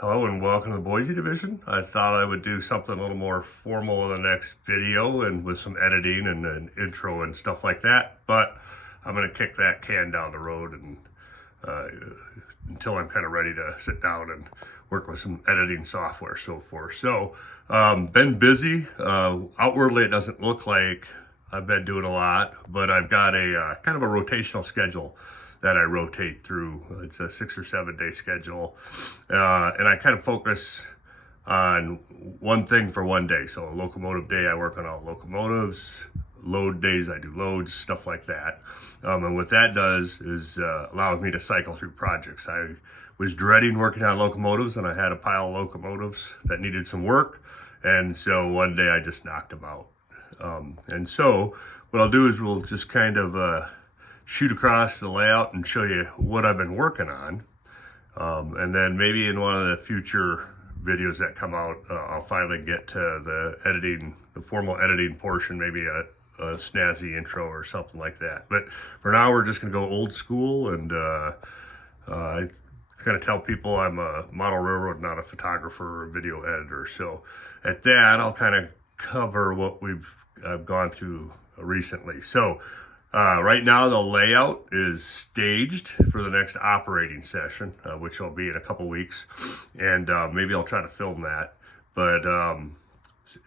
Hello and welcome to the Boise division. I thought I would do something a little more formal in the next video and with some editing and an intro and stuff like that, but I'm going to kick that can down the road and until I'm kind of ready to sit down and work with some editing software, so forth. So been busy. Outwardly it doesn't look like I've been doing a lot, but I've got a kind of a rotational schedule that I rotate through. It's a 6 or 7 day schedule. And I kind of focus on one thing for one day. So a locomotive day, I work on all locomotives. Load days, I do loads, stuff like that. And what that does is allows me to cycle through projects. I was dreading working on locomotives, and I had a pile of locomotives that needed some work. And so one day I just knocked them out. And so what I'll do is we'll just kind of shoot across the layout and show you what I've been working on. And then maybe in one of the future videos that come out, I'll finally get to the editing, the formal editing portion, maybe a snazzy intro or something like that. But for now, we're just gonna go old school, and I kind of tell people I'm a model railroad, not a photographer or video editor. So at that, I'll kind of cover what I've gone through recently. So right now the layout is staged for the next operating session, which will be in a couple weeks, and maybe I'll try to film that. But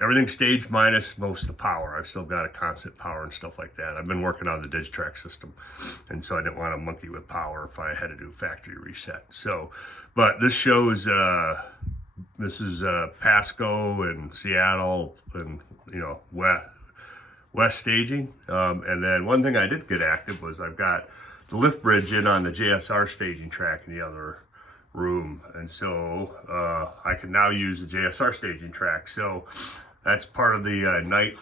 everything's staged minus most of the power. I've still got a constant power and stuff like that. I've been working on the Digitrax system, and so I didn't want to monkey with power if I had to do factory reset. So, but this shows this is Pasco and Seattle and west staging. And then one thing I did get active was I've got the lift bridge in on the JSR staging track in the other room. And so I can now use the JSR staging track. So that's part of the night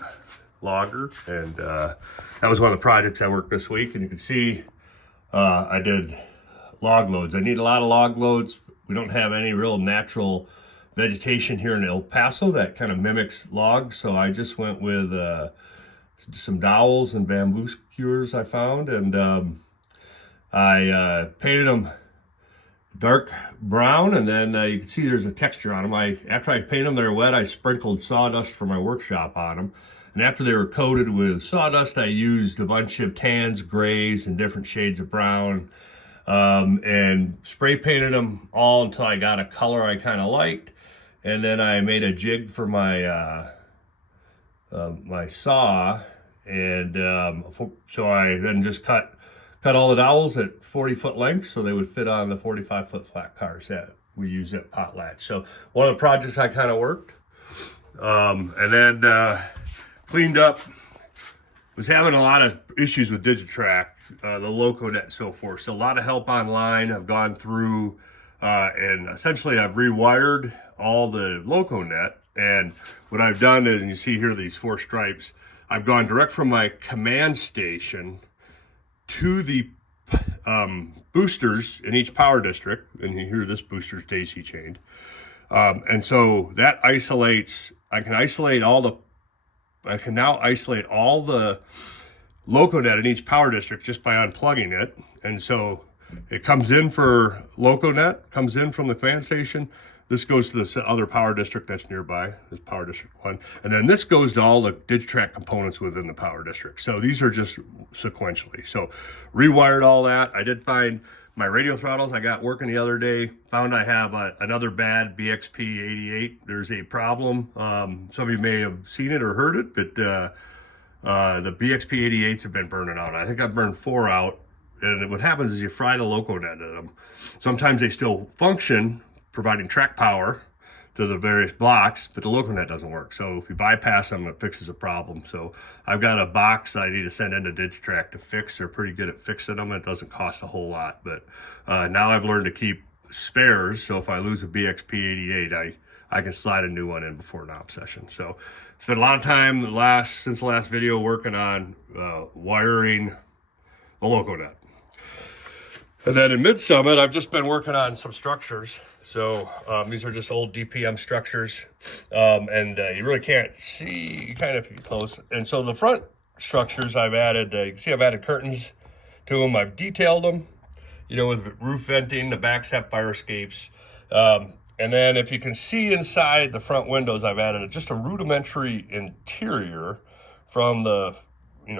logger. And that was one of the projects I worked this week. And you can see I did log loads. I need a lot of log loads. We don't have any real natural vegetation here in El Paso that kind of mimics logs. So I just went with some dowels and bamboo skewers I found, and I painted them dark brown, and then you can see there's a texture on them. After I painted them, they're wet, I sprinkled sawdust from my workshop on them, and after they were coated with sawdust, I used a bunch of tans, grays, and different shades of brown, and spray painted them all until I got a color I kind of liked, and then I made a jig for my my saw, and so I then just cut all the dowels at 40-foot lengths so they would fit on the 45-foot flat cars that we use at Potlatch. So one of the projects I kind of worked, and then cleaned up. Was having a lot of issues with Digitrax, the LocoNet and so forth. So a lot of help online. I've gone through and essentially I've rewired all the LocoNet. And what I've done is, and you see here these 4 stripes, I've gone direct from my command station to the boosters in each power district. And you hear this booster's daisy chained. And so that isolates, I can now isolate all the LocoNet in each power district just by unplugging it. And so it comes in for LocoNet, comes in from the command station. This goes to this other power district that's nearby, this power district 1. And then this goes to all the Digitrax components within the power district. So these are just sequentially. So rewired all that. I did find my radio throttles I got working the other day. Found I have another bad BXP88. There's a problem. Some of you may have seen it or heard it, but the BXP88s have been burning out. I think I've burned 4 out. And what happens is you fry the LocoNet in them. Sometimes they still function, providing track power to the various blocks, but the LocoNet doesn't work. So if you bypass them, it fixes a problem. So I've got a box I need to send into Digitrax to fix. They're pretty good at fixing them. It doesn't cost a whole lot, but now I've learned to keep spares. So if I lose a BXP88, I can slide a new one in before an op session. So spent a lot of time since the last video working on wiring the LocoNet. And then in Midsummit, I've just been working on some structures. So these are just old DPM structures, and you really can't see kind of close. And so the front structures I've added, you can see I've added curtains to them. I've detailed them, you know, with roof venting. The backs have fire escapes. And then if you can see inside the front windows, I've added just a rudimentary interior from the,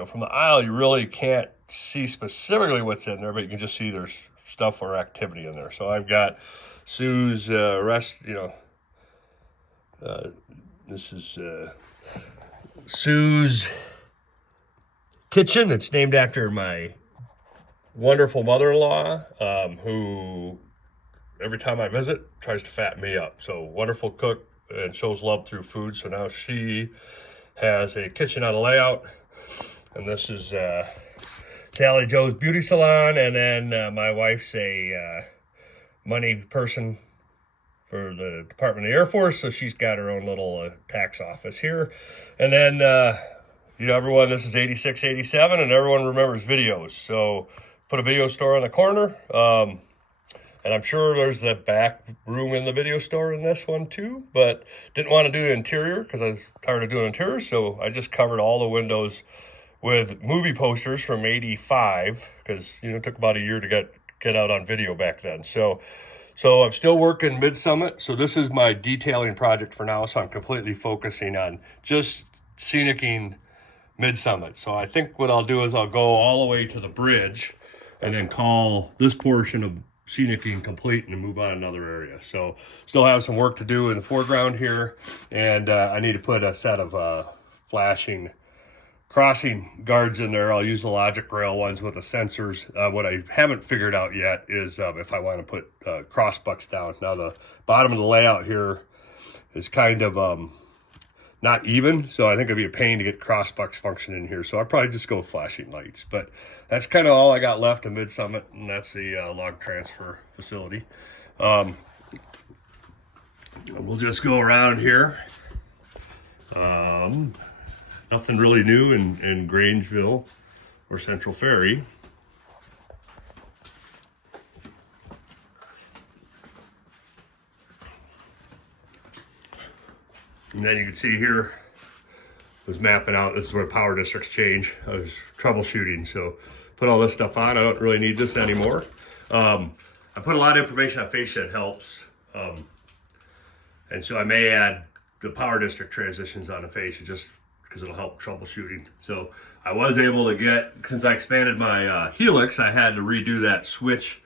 from the aisle. You really can't see specifically what's in there, but you can just see there's stuff or activity in there. So I've got Sue's this is Sue's kitchen. It's named after my wonderful mother-in-law, who every time I visit tries to fatten me up. So wonderful cook and shows love through food. So now she has a kitchen on a layout, and this is Sally Joe's beauty salon, and then my wife's a money person for the Department of the Air Force, so she's got her own little tax office here. And then everyone, this is 86, 87, and everyone remembers videos. So put a video store on the corner. And I'm sure there's that back room in the video store in this one too, but didn't want to do the interior because I was tired of doing interior. So I just covered all the windows with movie posters from 85 because, it took about a year to get out on video back then. So I'm still working Midsummit. So this is my detailing project for now. So I'm completely focusing on just scenicking Midsummit. So I think what I'll do is I'll go all the way to the bridge and then call this portion of scenicking complete and move on another area. So still have some work to do in the foreground here, and I need to put a set of flashing crossing guards in there. I'll use the logic rail ones with the sensors. What I haven't figured out yet is if I want to put cross bucks down. Now the bottom of the layout here is kind of not even, so I think it'd be a pain to get cross bucks functioning here. So I'll probably just go with flashing lights. But that's kind of all I got left in Midsummit, and that's the log transfer facility. We'll just go around here. Nothing really new in Grangeville or Central Ferry. And then you can see here, I was mapping out, this is where power districts change. I was troubleshooting, so put all this stuff on. I don't really need this anymore. I put a lot of information on fascia, it helps. And so I may add the power district transitions on the fascia just because it'll help troubleshooting. So I was able to get, since I expanded my helix, I had to redo that switch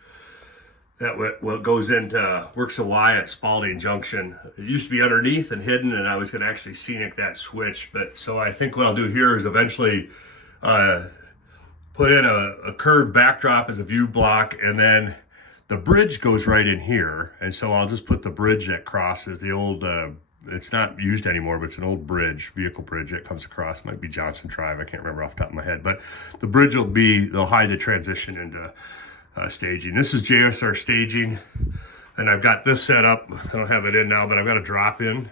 that what goes into works a Y at Spalding Junction. It used to be underneath and hidden, and I was going to actually scenic that switch. But so I think what I'll do here is eventually put in a curved backdrop as a view block, and then the bridge goes right in here. And so I'll just put the bridge that crosses the old, it's not used anymore, but it's an old bridge, vehicle bridge that comes across. It might be Johnson Drive, I can't remember off the top of my head. But the bridge they'll hide the transition into staging. This is JSR staging, and I've got this set up. I don't have it in now, but I've got a drop in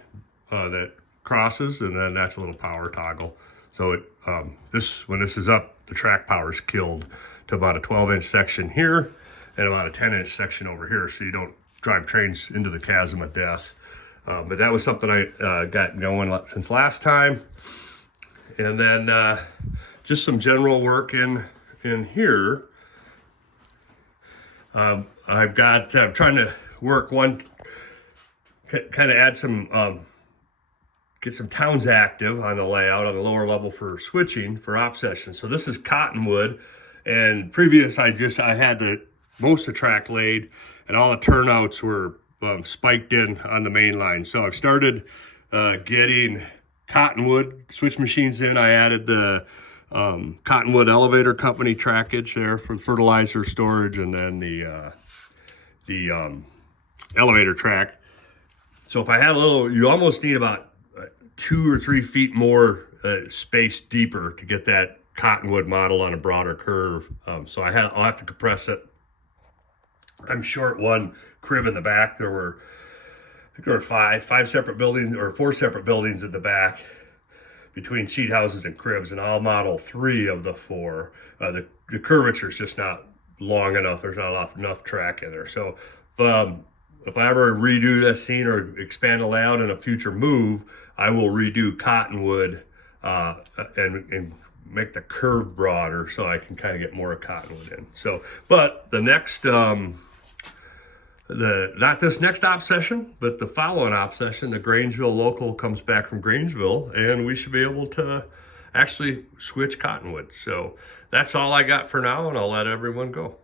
that crosses, and then that's a little power toggle. So when this is up, the track power is killed to about a 12-inch section here and about a 10-inch section over here, so you don't drive trains into the chasm of death. But that was something I got going since last time. And then just some general work in here. I'm trying to work kind of add some, get some towns active on the layout on the lower level for switching for op sessions. So this is Cottonwood, and previous I had most of the track laid, and all the turnouts were spiked in on the main line. So I've started getting Cottonwood switch machines in. I added the Cottonwood Elevator Company trackage there for fertilizer storage, and then the elevator track. So if I had you almost need about 2 or 3 feet more space deeper to get that Cottonwood model on a broader curve. So I'll have to compress it. I'm short one crib in the back. I think there were five separate buildings, or 4 separate buildings at the back between sheet houses and cribs, and I'll model 3 of the 4. The curvature is just not long enough. There's not enough track in there. So if I ever redo this scene or expand the layout in a future move, I will redo Cottonwood and make the curve broader so I can kind of get more Cottonwood in. So, but the next not this next op session, but the following op session, the Grangeville local comes back from Grangeville, and we should be able to actually switch Cottonwood. So that's all I got for now, and I'll let everyone go.